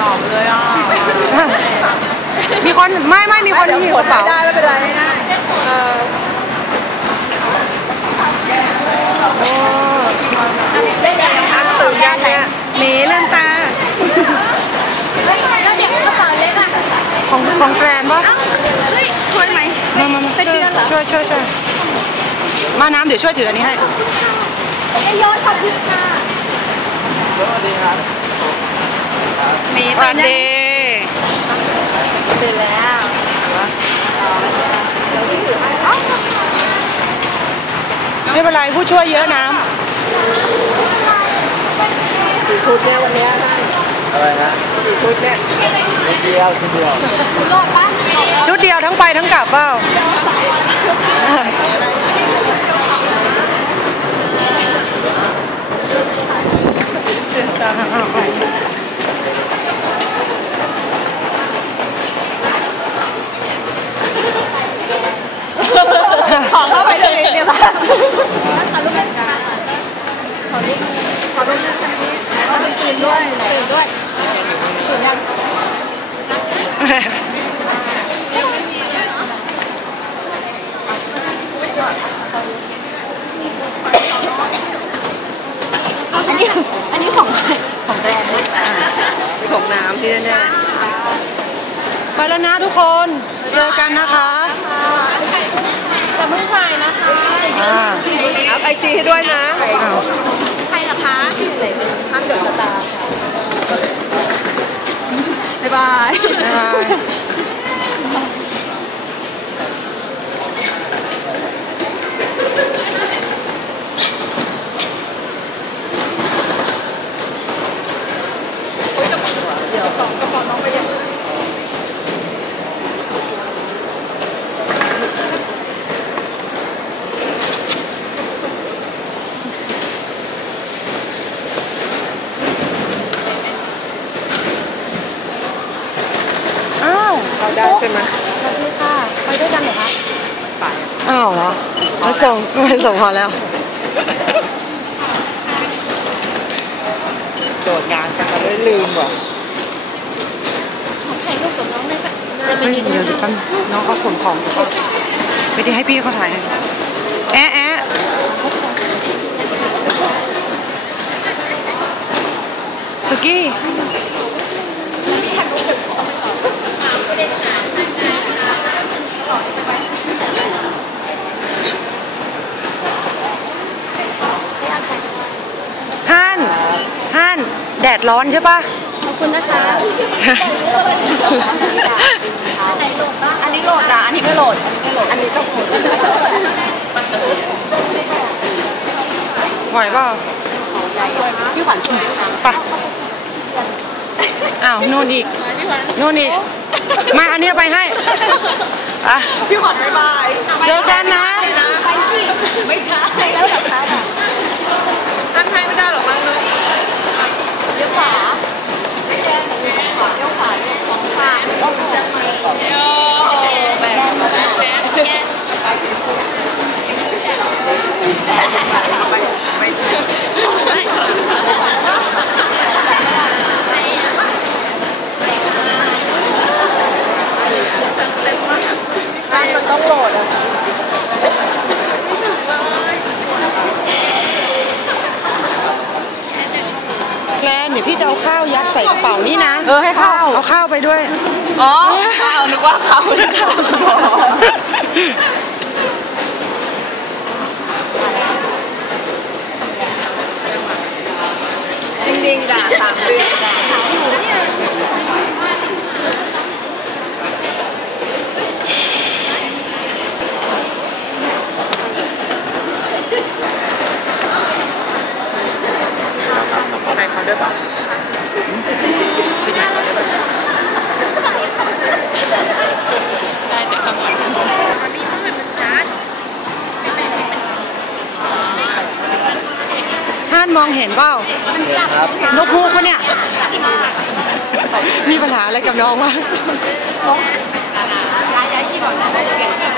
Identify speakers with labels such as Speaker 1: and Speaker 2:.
Speaker 1: อมเลยอ่ะ
Speaker 2: มีคนไม่มีคนมีกระเป๋า
Speaker 1: ได้ไม่เป็นไรเล่นยังพักตื่นยังเนี่ย
Speaker 2: หนีเล่นตา
Speaker 3: แล้วเด็กกระเป๋าเล็กอ่ะ
Speaker 2: ของแกรนปะ
Speaker 1: ช่วยไหม
Speaker 2: มาช่วยมาน้ำเดี๋ยวช่วยถืออันนี้ให้
Speaker 3: ไอ้ยอดขอบคุณค่ะ
Speaker 1: สวัสดีครับ
Speaker 2: หนีตื่นยัง
Speaker 3: ตื่นแล้ว
Speaker 2: ไม่เป็นไรผู้ช่วยเยอะน้ำ
Speaker 1: ชุดเนี่ยวันนี้อะไรนะชุดเนี่ยชุดเดียว
Speaker 2: ชุดเดียวทั้งไปทั้งกลับเปล่า
Speaker 3: ของเข้าไปเลยเนี่ยป่ะขอรูปเป็นขอรูปทางนี้ก็เป็นตื่นด้วยตื่นยังอันนี้ของแบรนด์
Speaker 1: ของน้ำที่แน่
Speaker 2: ไปแล้วนะทุกคนเจอกันนะคะ
Speaker 3: จะไม่ถ่ายนะคะ
Speaker 1: อัพไอจีให้ด้วยนะ
Speaker 3: ใครเหรอคะ
Speaker 1: ฮันเดอร์สตาร์บ๊ายบายเดี๋ยวกระเป๋าน้องไปยังได้ใช่ไหม
Speaker 3: สวัสดีค่ะไปด้วยกันเหรอคะ
Speaker 1: ไป
Speaker 2: อ้าวเหรอมาส่งพอแล้ว
Speaker 1: โจทย์งานกันมาได้ลืมว่ะ
Speaker 3: ขอถ่ายรูปกับน้องได้ไหม
Speaker 2: เดี๋ยวกันน้องเขาขนของอยู่ป่ะไม่ได้ให้พี่เขาถ่ายให้แอะสุกี้ฮั่นแดดร้อนใช่ปะ
Speaker 3: ขอบคุณนะคะอันนี้โหลดอ่ะอันนี้ไม่โหลดอันนี้ต้องโหลด
Speaker 2: ไหวเปล่า
Speaker 3: พี่ขวัญช่วย
Speaker 2: ปะอ้าวนู่นอีกมาอันนี้ไปให้อ่ะ
Speaker 1: พี่ขวัญบ๊ายบาย
Speaker 2: เจอกันนะ
Speaker 3: ไปสิไม่ใช่แล้วเหรอคะ
Speaker 1: อันให้ไม่ได้หรอกมั้งเลย
Speaker 3: เลี้ยวขวาไม่แจ้งเลี้ยวขวาของขวาต้องจะไป
Speaker 1: แบ่งมันต้องโหลดอ่ะ
Speaker 2: แกลนเดี๋ยวพี่จะเอาข้าวยัดใส่กระเป๋านี่นะ
Speaker 1: ให้ข้าว
Speaker 2: เอาข้าวไปด้วย
Speaker 1: อ๋อเอานึกว่าข้าวจริงๆจ้ะ3 เดือนจ้ะใครเขาด้วยป่ะได้แต่ข้างหลังมันมีมืดมันชัด
Speaker 2: ฮั่นมองเห็นเปล่า
Speaker 1: ครับ
Speaker 2: นกฮูกปะเนี่ยมีปัญหาอะไรกับน้องวะ
Speaker 3: ย้ายที่ก่อนนะได้เก่ง